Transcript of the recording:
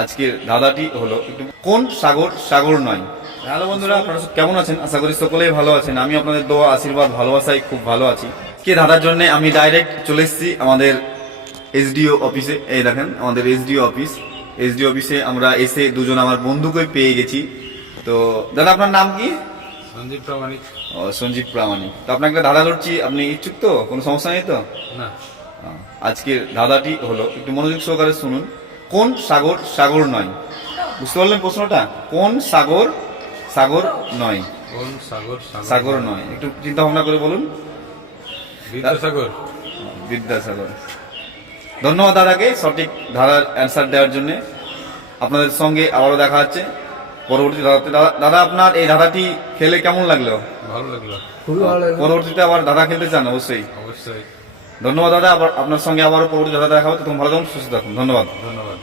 আজকের ধাঁধাটি হলো কোন সাগর সাগর নয়। হ্যালো বন্ধুরা, আপনারা কেমন আছেন? আশা করি সকলেই ভালো আছেন। আমি আপনাদের দোয়া আশীর্বাদ ভালোবাসায় খুব ভালো আছি। কে ধাঁধার জন্য আমি ডাইরেক্ট চলে এসেছি আমাদের এসডিও অফিসে। এই দেখেন আমাদের এসডিও অফিসে আমরা এসে দুজন আমার বন্ধুকে পেয়ে গেছি। তো দাদা, আপনার নাম কি? সঞ্জীব প্রামাণিক। ও, সঞ্জীব প্রামাণিক। তো আপনাকে একটা ধাঁধা ধরছি, আপনি ইচ্ছুক তো? কোনো সমস্যা নেই তো? না। আজকের ধাঁধাটি হলো, একটু মনোযোগ সহকারে শুনুন। কোন সাগর সাগর নয়? বুঝতে পারলেন প্রশ্নটা? কোন সাগর সাগর নয়? কোন সাগর সাগর নয়, একটু চিন্তা ভাবনা করে বলুন। বিদ্যাসাগর। বিদ্যাসাগর। ধন্যবাদ দাদাকে সঠিক ধারার অ্যান্সার দেওয়ার জন্য। আপনাদের সঙ্গে আবারও দেখা হচ্ছে পরবর্তী ধাঁধাতে। দাদা, আপনার এই ধাঁধাটি খেলে কেমন লাগলো? ভালো লাগলো। পরবর্তীতে আবার ধাঁধা খেলতে চান? অবশ্যই। অবশ্যই। ধন্যবাদ দাদা। আবার আপনার সঙ্গে আবারও পরবর্তী ধাঁধা দেখা হবে। তখন ভালো থাকুন, সুস্থ থাকুন। ধন্যবাদ। ধন্যবাদ।